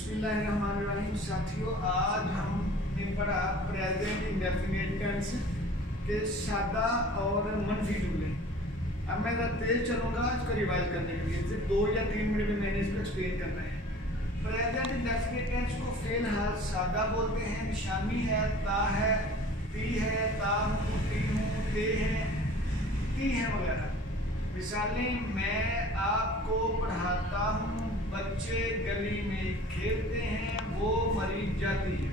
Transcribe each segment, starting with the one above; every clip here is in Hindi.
बिस्मिल्लाहिर्रहमानिर्रहीम। साथियों, आज हमने पढ़ा प्रेजेंट इंडेफिनिट टेंस के सादा और मनफी जुमले। अब मैं जरा तेज चलूंगा इसको रिवाइज करने के लिए, सिर्फ 2 या 3 मिनट में मैंने इसको एक्सप्लेन करना है। प्रेजेंट इंडेफिनिट टेंस को फेल हाल सादा बोलते हैं। निशानी है, ता है, ती है, ता हूँ, ती हूँ, ते है, ती है वगैरह। मिसालें, मैं आपको पढ़ाता हूँ, बच्चे गली में खेलते हैं, वो मरीज जाती है।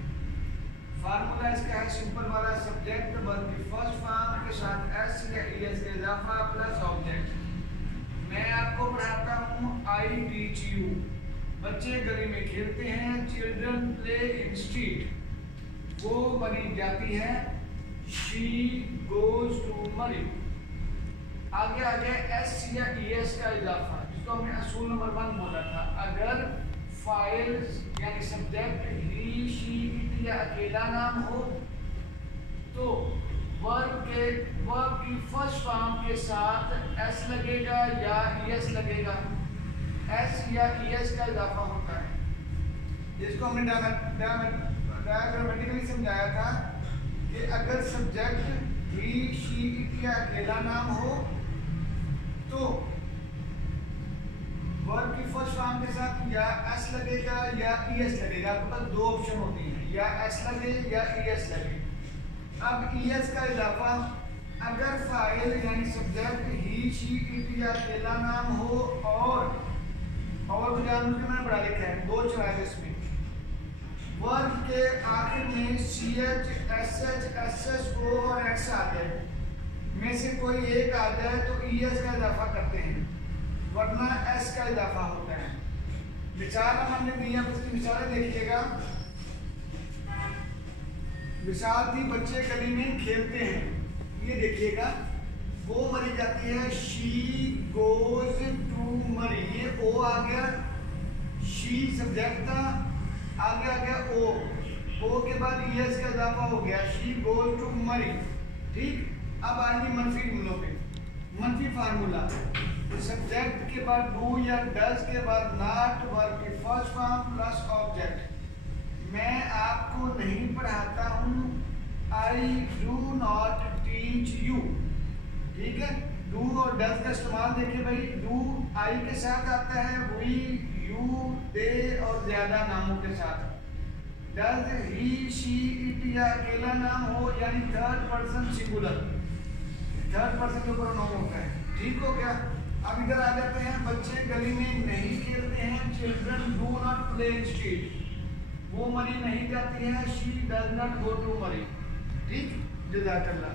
फार्मूला इसका है सिंपल वाला, सब्जेक्ट वर्ब की फर्स्ट फॉर्म के साथ एस या एस का इजाफा प्लस ऑब्जेक्ट। मैं आपको पढ़ाता हूँ, आई टीच यू। बच्चे गली में खेलते हैं, चिल्ड्रन प्ले इन स्ट्रीट। वो मरीज जाती है, शी गोज टू मरीज। आगे आगे एस या एस का इजाफा, जिसको हमने असूल नंबर 1 बोला था। अगर फाइल यानी सब्जेक्ट ही, शी, इट या अकेला नाम हो तो वर्ब की फर्स्ट फॉर्म के साथ एस लगेगा या एस लगेगा। एस या एस का इजाफा होता है, जिसको हमने डायग्रामेटिकली समझाया था कि अगर सब्जेक्ट ही, शी, इट या अकेला नाम हो तो वर्ब की फर्स्ट फॉर्म के साथ या एस लगेगा या ईएस लगेगा। आपके पास 2 ऑप्शन होती हैं, या एस लगे या ईएस लगे। अब ईएस का इजाफा अगर फाइल यानी सब्जेक्ट ही, शी, इट या अकेला नाम हो और तो जानवर के मैंने बड़ा लिखा है, 2 चॉइस इसमें। वर्ब के आखिर में CH, SH, SS, O और X आ जाए, में से कोई एक आ जाए तो ES का इजाफा करते हैं, वरना S का इजाफा होता है। मिसाल हमने दी है, उसकी मिसालें देखिएगा। मिसाल थी, बच्चे गली में खेलते हैं। ये देखिएगा, वो मरी जाती है, शी गोज टू मरी। ये O आ गया, शी सब्जेक्ट था, आगे आ गया O के बाद ES का इजाफा हो गया, शी गोज टू मरी। ठीक, अब आएंगे मनफी जुमलों पे। मनफी फार्मूला, सब्जेक्ट के बाद डू या डज के बाद नॉट, वर्ब की फर्स्ट फॉर्म प्लस ऑब्जेक्ट। मैं आपको नहीं पढ़ाता हूँ, I do not teach you. ठीक है, डू और डज का इस्तेमाल देखिए भाई। डू आई के साथ आता है, वी, यू, दे और ज्यादा नामों के साथ। डज ही, शी, इट या अकेला नाम हो यानी third person singular, third person के ऊपर नाउन होता है। ठीक हो गया। अब इधर आ जाते हैं, बच्चे गली में नहीं खेलते हैं, children do not play in street. वो मरी नहीं जाती है, she does not go to Murree. ठीक, जज़ाकल्लाह।